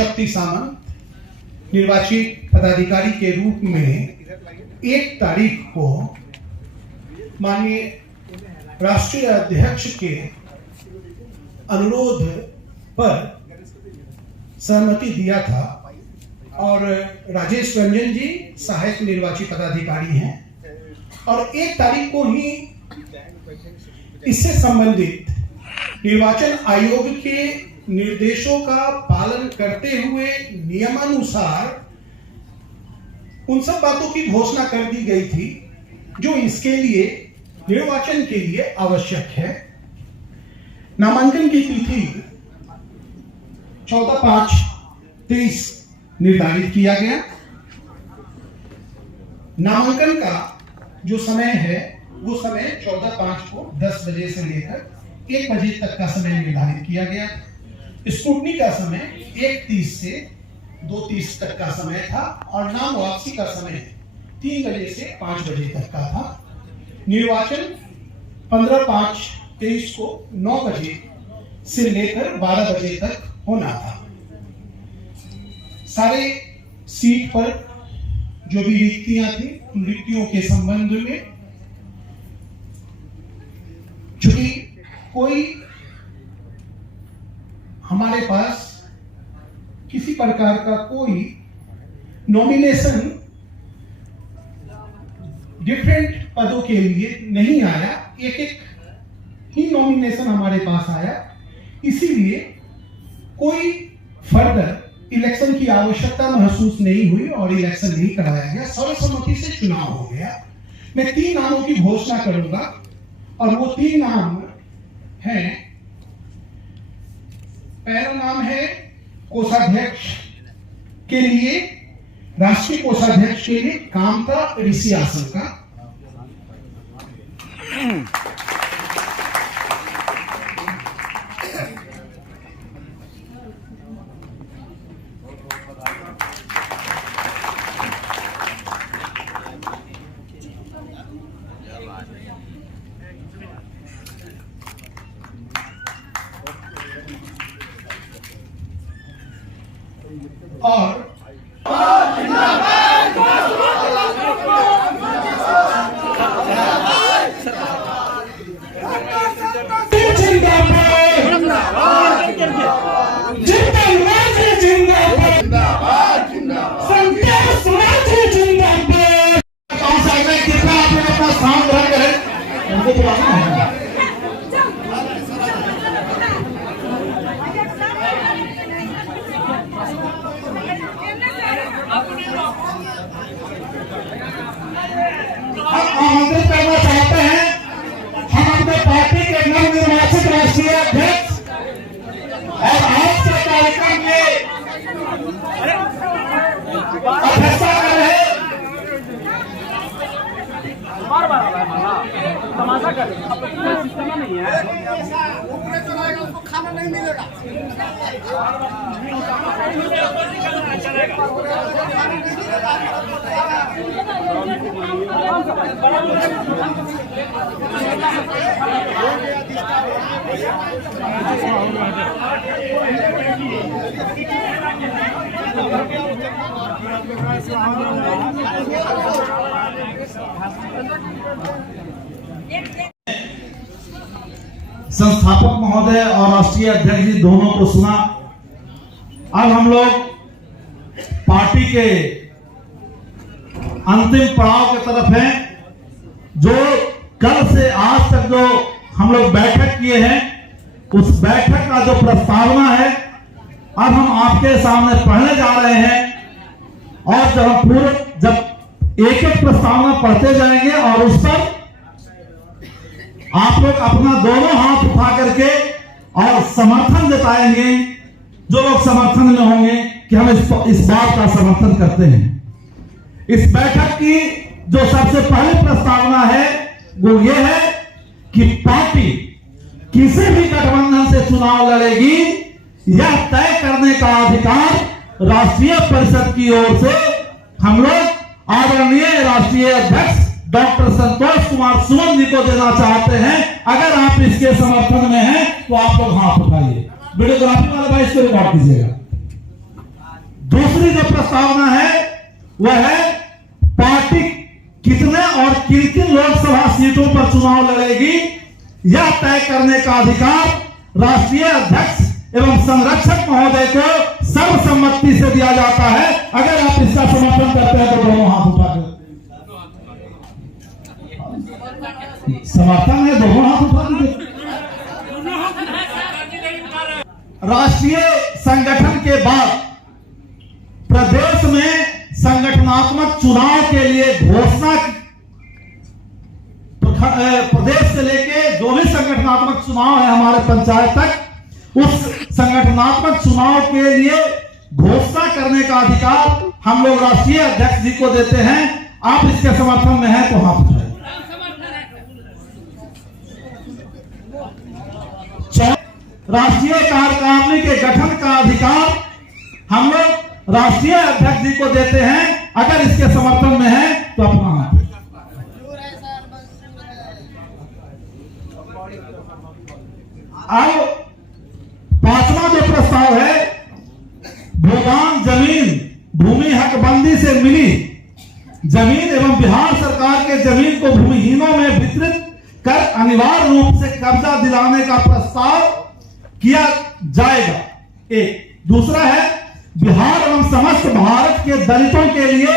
शक्ति सामंत निर्वाचित पदाधिकारी के रूप में 1 तारीख को माननीय राष्ट्रीय अध्यक्ष के अनुरोध पर सहमति दिया था और राजेश रंजन जी सहायक निर्वाचित पदाधिकारी हैं और 1 तारीख को ही इससे संबंधित निर्वाचन आयोग के निर्देशों का पालन करते हुए नियमानुसार उन सब बातों की घोषणा कर दी गई थी जो इसके लिए निर्वाचन के लिए आवश्यक है। नामांकन की तिथि 14/5/23 निर्धारित किया गया। नामांकन का जो समय है वो समय 14/5 को 10 बजे से लेकर 1 बजे तक का समय निर्धारित किया गया। स्क्रूटनी का समय 1:30 से 2:30 तक का समय था और नाम वापसी का समय 3 बजे से 5 बजे तक का था। निर्वाचन 15/5/23 को 9 बजे से लेकर 12 बजे तक होना था। सारे सीट पर जो भी रिक्तियां थी उन रिक्तियों के संबंध में चूंकि कोई हमारे पास किसी प्रकार का कोई नॉमिनेशन डिफरेंट पदों के लिए नहीं आया, एक ही नॉमिनेशन हमारे पास आया, इसीलिए कोई फर्दर इलेक्शन की आवश्यकता महसूस नहीं हुई और इलेक्शन नहीं कराया गया। सर्वसम्मति से चुनाव हो गया। मैं 3 नामों की घोषणा करूंगा और वो 3 नाम हैं। पहला नाम है कोषाध्यक्ष के लिए, राष्ट्रीय कोषाध्यक्ष के लिए कामता ऋषि आसन का। और आमंत्रित करना चाहते हैं हम अपने पार्टी के नवनिर्वाचित राष्ट्रीय अध्यक्ष और आज के कार्यक्रम में अध्यक्षता कर रहे तमाशा कर नहीं है, उसको खाना नहीं मिलेगा। संस्थापक महोदय और राष्ट्रीय अध्यक्ष जी दोनों को सुना। अब हम लोग पार्टी के अंतिम पड़ाव की तरफ हैं। जो कल से आज तक जो हम लोग बैठक किए हैं उस बैठक का जो प्रस्तावना है अब हम आपके सामने पढ़ने जा रहे हैं और जब एक प्रस्तावना पढ़ते जाएंगे और उस पर आप लोग अपना दोनों हाथ उठा करके और समर्थन जताएंगे। जो लोग समर्थन में होंगे कि हम इस बात का समर्थन करते हैं। इस बैठक की जो सबसे पहली प्रस्तावना है वो ये है कि पार्टी किसी भी गठबंधन से चुनाव लड़ेगी यह तय करने का अधिकार राष्ट्रीय परिषद की ओर से हम लोग आदरणीय राष्ट्रीय अध्यक्ष डॉक्टर संतोष कुमार सुमन जी को देना चाहते हैं। अगर आप इसके समर्थन में हैं तो आप लोग हाथ उठाइए। वीडियोग्राफी वाले भाई इसको रिकॉर्ड कीजिएगा। दूसरी जो प्रस्तावना है वह है पार्टी कितने और किन किन लोकसभा सीटों पर चुनाव लड़ेगी यह तय करने का अधिकार राष्ट्रीय अध्यक्ष एवं संरक्षक महोदय को सर्वसम्मति से दिया जाता है। अगर आप इसका समर्थन करते हैं तो दोनों हाथ उठाकर समर्थन है, दोनों हाथ उठा दीजिए। राष्ट्रीय संगठन के बाद प्रदेश में संगठनात्मक चुनाव के लिए घोषणा प्रदेश से लेके जो भी संगठनात्मक चुनाव है हमारे पंचायत तक, उस संगठनात्मक चुनाव के लिए घोषणा करने का अधिकार हम लोग राष्ट्रीय अध्यक्ष जी को देते हैं। आप इसके समर्थन में हैं तो हाथ उठाइए। राष्ट्रीय कार्यकारिणी के गठन का अधिकार हम लोग राष्ट्रीय अध्यक्ष जी को देते हैं। अगर इसके समर्थन में है तो अपना हाथ। अब पांचवा जो प्रस्ताव है, भूदान जमीन भूमि हकबंदी से मिली जमीन एवं बिहार सरकार के जमीन को भूमिहीनों में वितरित कर अनिवार्य रूप से कब्जा दिलाने का प्रस्ताव किया जाएगा। एक दूसरा है बिहार एवं समस्त भारत के दलितों के लिए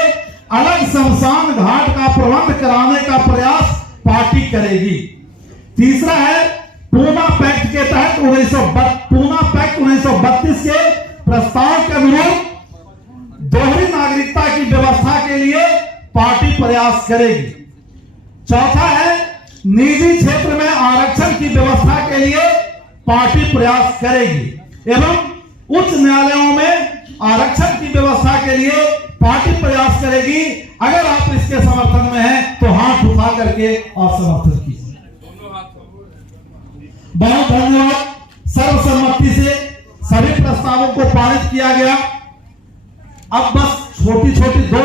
अलग शमशान घाट का प्रबंध कराने का प्रयास पार्टी करेगी। तीसरा है पूना पैक्ट के तहत पूना पैक्ट 1932 के प्रस्ताव के विरुद्ध दोहरी नागरिकता की व्यवस्था के लिए पार्टी प्रयास करेगी। चौथा है निजी क्षेत्र में आरक्षण की व्यवस्था के लिए पार्टी प्रयास करेगी एवं उच्च न्यायालयों में आरक्षण की व्यवस्था के लिए पार्टी प्रयास करेगी। अगर आप इसके समर्थन में हैं तो हाथ उठा करके और समर्थन कीजिए। बहुत धन्यवाद। सर्वसम्मति से सभी प्रस्तावों को पारित किया गया। अब बस छोटी छोटी दो